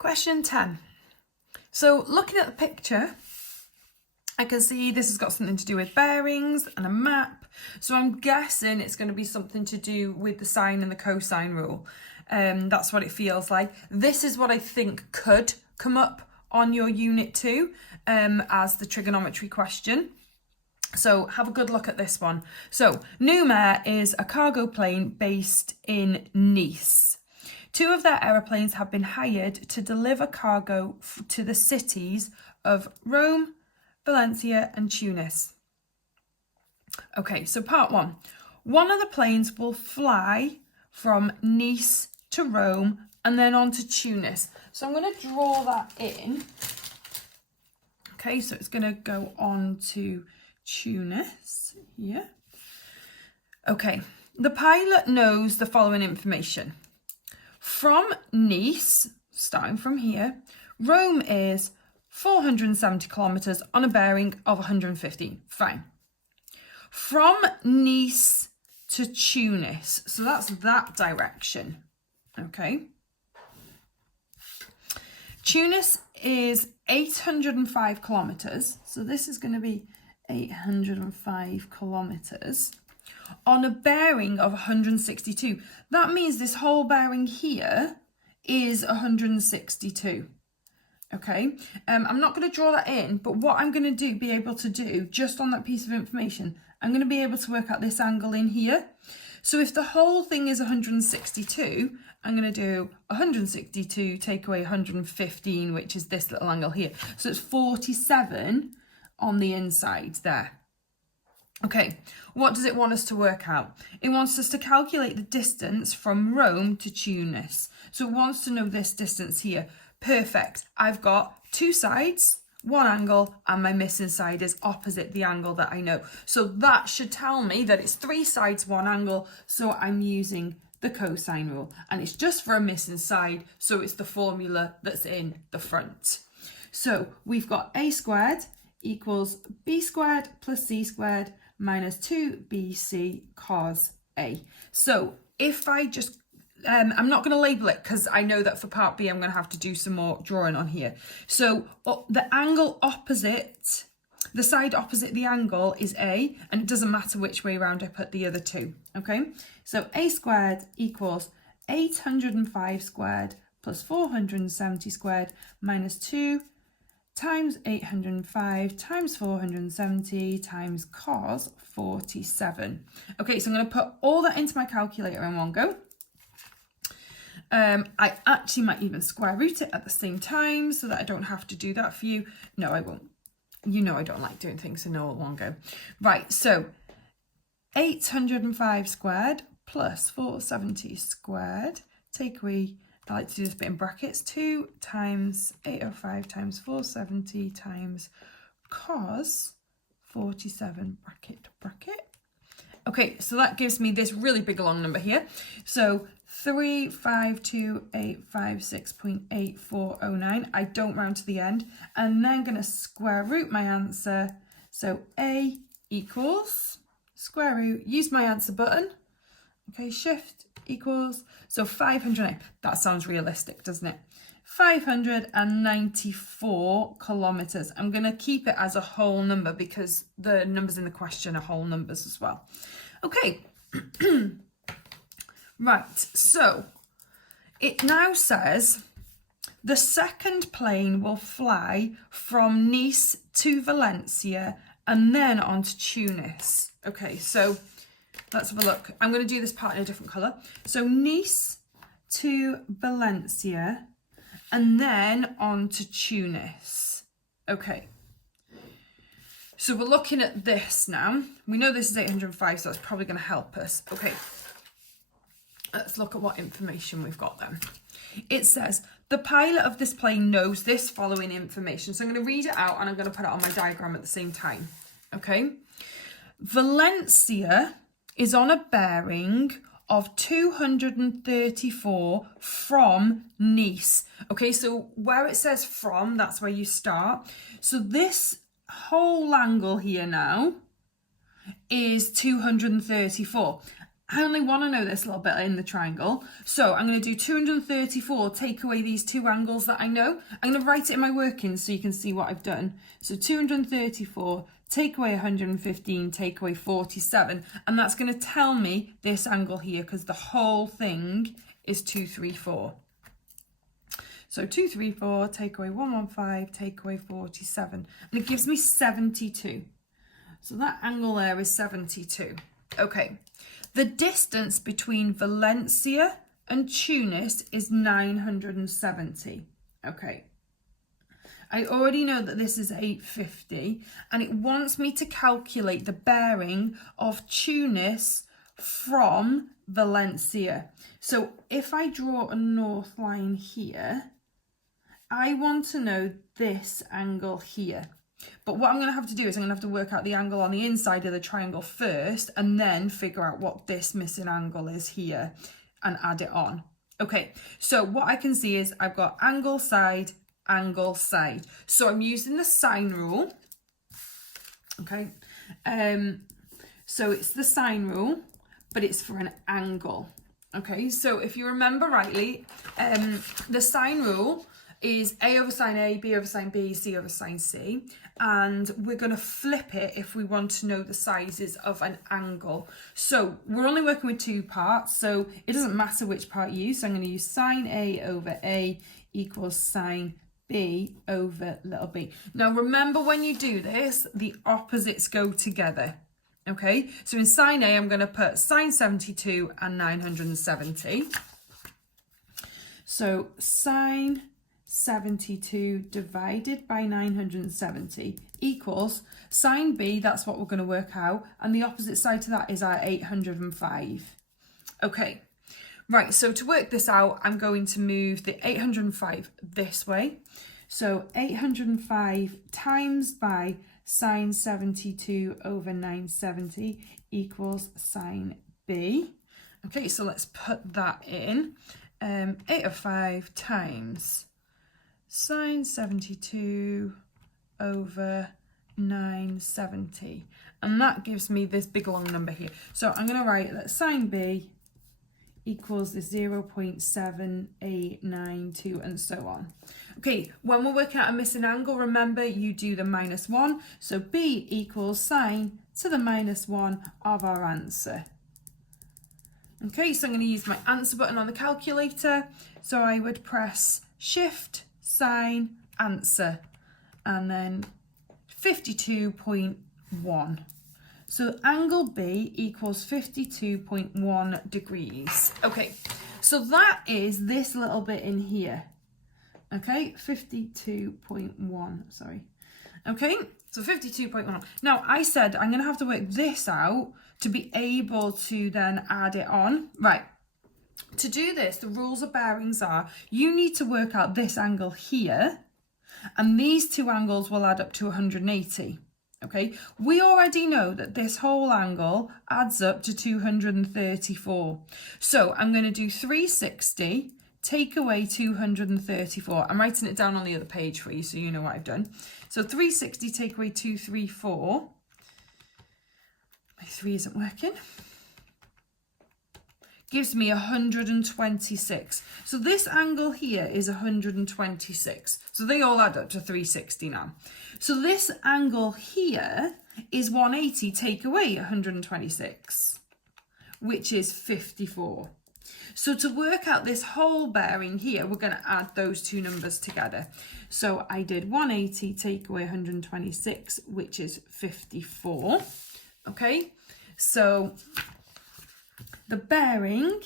Question 10. So looking at the picture, I can see this has got something to do with bearings and a map. So I'm guessing it's going to be something to do with the sine and the cosine rule. That's what it feels like. This is what I think could come up on your unit 2 as the trigonometry question. So have a good look at this one. So Numair is a cargo plane based in Nice. 2 of their aeroplanes have been hired to deliver cargo to the cities of Rome, Valencia and Tunis. Okay, so part 1. One of the planes will fly from Nice to Rome and then on to Tunis. So I'm going to draw that in. Okay, so it's going to go on to Tunis here. Okay, the pilot knows the following information. From Nice, starting from here, Rome is 470 kilometres on a bearing of 115. Fine. From Nice to Tunis, so that's that direction. Okay. Tunis is 805 kilometres, so this is going to be 805 kilometres on a bearing of 162. That means this whole bearing here is 162. Okay, I'm not going to draw that in, but what I'm going to be able to do, just on that piece of information, I'm going to be able to work out this angle in here. So if the whole thing is 162, I'm going to do 162 take away 115, which is this little angle here. So it's 47 on the inside there. Okay, what does it want us to work out? It wants us to calculate the distance from Rome to Tunis. So it wants to know this distance here. Perfect. I've got 2 sides, 1 angle, and my missing side is opposite the angle that I know. So that should tell me that it's 3 sides, 1 angle. So I'm using the cosine rule. And it's just for a missing side. So it's the formula that's in the front. So we've got a squared equals b squared plus c squared minus 2bc cos a. So if I just, I'm not going to label it because I know that for part B I'm going to have to do some more drawing on here. So the angle opposite, the side opposite the angle is A, and it doesn't matter which way around I put the other 2. Okay, so a squared equals 805 squared plus 470 squared minus 2 times 805 times 470 times cos 47. Okay, so I'm going to put all that into my calculator in one go. I actually might even square root it at the same time so that I don't have to do that for you. No, I won't. You know I don't like doing things in all at one go. Right, so 805 squared plus 470 squared, take away, I like to do this bit in brackets, 2 times 805 times 470 times cos 47 bracket. Okay, so that gives me this really big long number here. So 352,856.8409. I don't round to the end. And then going to square root my answer. So A equals square root, use my answer button. Okay, shift equals, so 509. That sounds realistic, doesn't it? 594 kilometers. I'm going to keep it as a whole number because the numbers in the question are whole numbers as well. Okay. Right, so it now says the second plane will fly from Nice to Valencia and then on to Tunis. Okay, so let's have a look. I'm going to do this part in a different colour. So Nice to Valencia and then on to Tunis. Okay. So we're looking at this now. We know this is 805, so that's probably going to help us. Okay. Let's look at what information we've got then. It says, the pilot of this plane knows this following information. So I'm going to read it out and I'm going to put it on my diagram at the same time. Okay. Valencia is on a bearing of 234 from Nice. Okay, so where it says from, that's where you start. So this whole angle here now is 234. I only want to know this little bit in the triangle. So I'm going to do 234, take away these two angles that I know. I'm going to write it in my workings so you can see what I've done. So 234, take away 115, take away 47. And that's going to tell me this angle here because the whole thing is 234. So 234, take away 115, take away 47. And it gives me 72. So that angle there is 72. Okay. The distance between Valencia and Tunis is 970. Okay. I already know that this is 850 and it wants me to calculate the bearing of Tunis from Valencia. So if I draw a north line here, I want to know this angle here. But what I'm going to have to do is I'm going to have to work out the angle on the inside of the triangle first and then figure out what this missing angle is here and add it on. Okay, so what I can see is I've got angle side, angle side. So I'm using the sine rule. Okay, so it's the sine rule, but it's for an angle. Okay, so if you remember rightly, the sine rule is A over sine A, B over sine B, C over sine C. And we're going to flip it if we want to know the sizes of an angle. So we're only working with two parts, so it doesn't matter which part you use. So I'm going to use sine A over A equals sine B over little b. Now remember when you do this, the opposites go together. Okay, so in sine A, I'm going to put sine 72 and 970. So sine 72 divided by 970 equals sine B, that's what we're going to work out, and the opposite side to that is our 805. Okay, right, so to work this out, I'm going to move the 805 this way. So 805 times by sine 72 over 970 equals sine B. Okay, so let's put that in. 805 times sine 72 over 970, and that gives me this big long number here. So I'm going to write that sine B equals the 0.7892 and so on. Okay, when we're working out a missing angle, remember you do the -1, so B equals sine to the -1 of our answer. Okay, so I'm going to use my answer button on the calculator, so I would press shift sine answer and then 52.1. So angle B equals 52.1 degrees. Okay, so that is this little bit in here. Okay, 52.1, sorry. Okay, so 52.1. Now I said I'm going to have to work this out to be able to then add it on. Right. To do this, the rules of bearings are you need to work out this angle here, and these two angles will add up to 180. Okay, we already know that this whole angle adds up to 234. So I'm going to do 360, take away 234. I'm writing it down on the other page for you so you know what I've done. So 360 take away 234. My 3 isn't working. Gives me 126. So this angle here is 126. So they all add up to 360 now. So this angle here is 180, take away 126, which is 54. So to work out this whole bearing here, we're going to add those two numbers together. So I did 180, take away 126, which is 54. Okay, so the bearing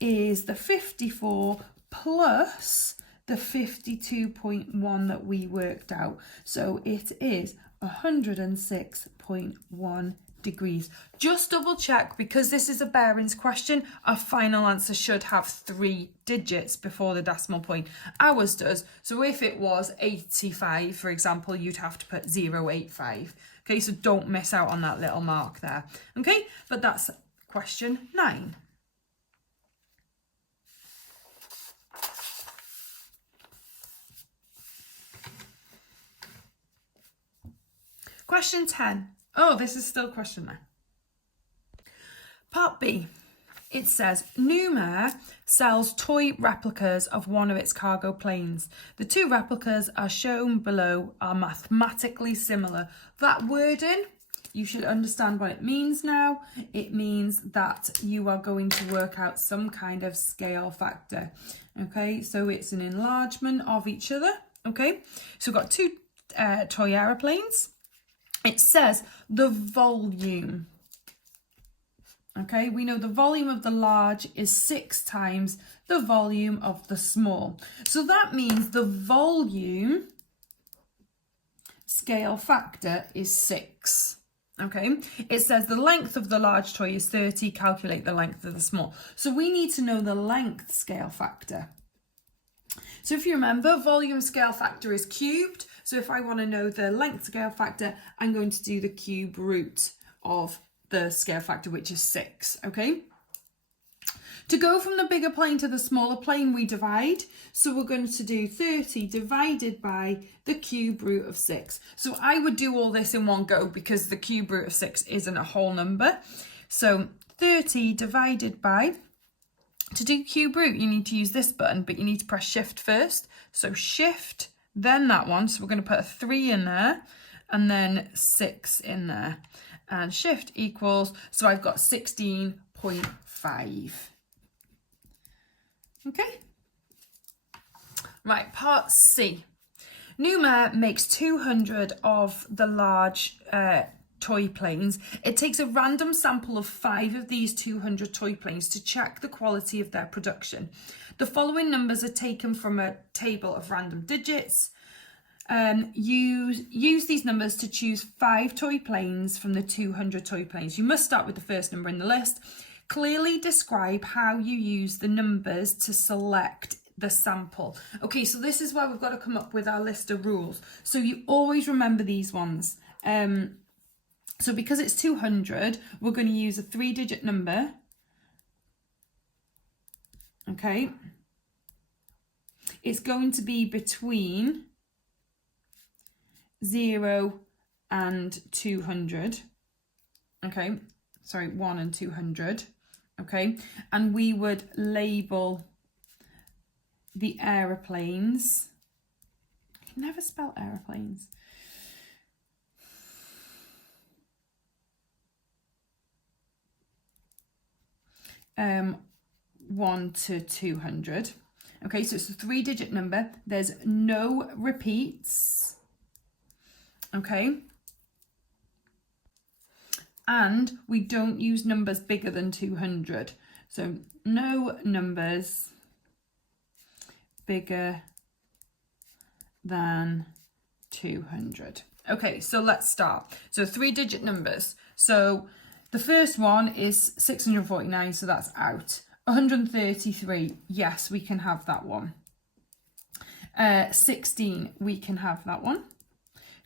is the 54 plus the 52.1 that we worked out. So it is 106.1 degrees. Just double check, because this is a bearings question, our final answer should have 3 digits before the decimal point. Ours does. So if it was 85, for example, you'd have to put 085. Okay, so don't miss out on that little mark there. Okay, but that's question 9. Question 10. Oh, this is still question 9. Part B. It says, Numer sells toy replicas of one of its cargo planes. The two replicas are shown below are mathematically similar. That wording, you should understand what it means now. It means that you are going to work out some kind of scale factor. Okay, so it's an enlargement of each other. Okay, so we've got two toy aeroplanes. It says the volume. Okay, we know the volume of the large is 6 times the volume of the small. So that means the volume scale factor is 6. Okay, it says the length of the large toy is 30, calculate the length of the small. So we need to know the length scale factor. So if you remember, volume scale factor is cubed. So if I want to know the length scale factor, I'm going to do the cube root of the scale factor, which is 6, okay? To go from the bigger plane to the smaller plane, we divide. So we're going to do 30 divided by the cube root of 6. So I would do all this in one go because the cube root of 6 isn't a whole number. So 30 divided by, to do cube root, you need to use this button, but you need to press shift first. So shift, then that one. So we're going to put a 3 in there and then 6 in there. And shift equals, so I've got 16.5. Okay. Right, part C. Numer makes 200 of the large toy planes. It takes a random sample of 5 of these 200 toy planes to check the quality of their production. The following numbers are taken from a table of random digits. Use these numbers to choose 5 toy planes from the 200 toy planes. You must start with the first number in the list. Clearly describe how you use the numbers to select the sample. Okay, so this is where we've got to come up with our list of rules. So you always remember these ones. So because it's 200, we're going to use a 3-digit number. Okay. It's going to be between 0 and 200. Okay, sorry, 1 and 200. Okay, and we would label the aeroplanes. I can never spell aeroplanes. Um, 1 to 200. Okay, so it's a 3-digit number. There's no repeats. Okay. And we don't use numbers bigger than 200. So no numbers bigger than 200. Okay, so let's start. So 3-digit numbers. So the first one is 649, so that's out. 133, yes, we can have that one. 16, we can have that one.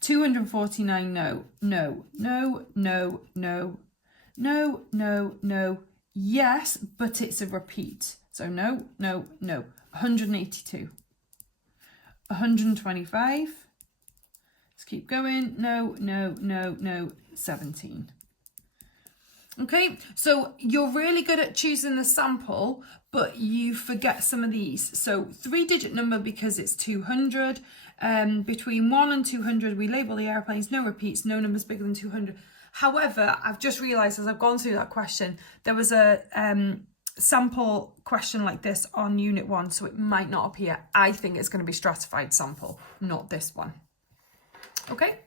249, no, no, no, no, no, no, no, no, yes, but it's a repeat. So no, no, no. 182. 125. Let's keep going. No, no, no, no. 17. Okay, so you're really good at choosing the sample, but you forget some of these. So 3-digit number because it's 200. Between 1 and 200, we label the airplanes, no repeats, no numbers bigger than 200. However, I've just realised as I've gone through that question, there was a sample question like this on Unit 1, so it might not appear. I think it's going to be stratified sample, not this one. Okay.